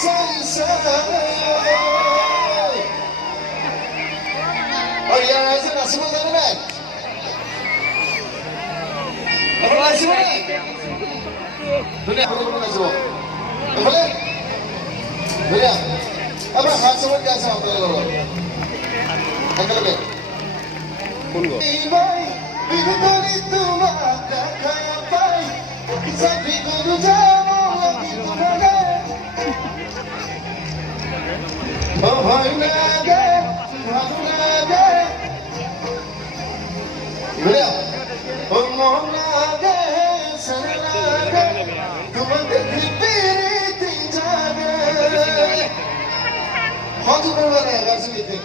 Oh iya, nasi makan kan? Apa nasi makan? Dunia apa nasi makan? Boleh? Dunia apa nasi makan jasa apa lo? Angkat lagi. Kungo. Bigotan itu maka kaya pai, tapi kudu jamu lagi kumaga. Oh hai naga, aku naga. Dunia. Oh naga, sana naga, tuman terpilih tinjaga. Kau tu berapa ni? Kasih itu.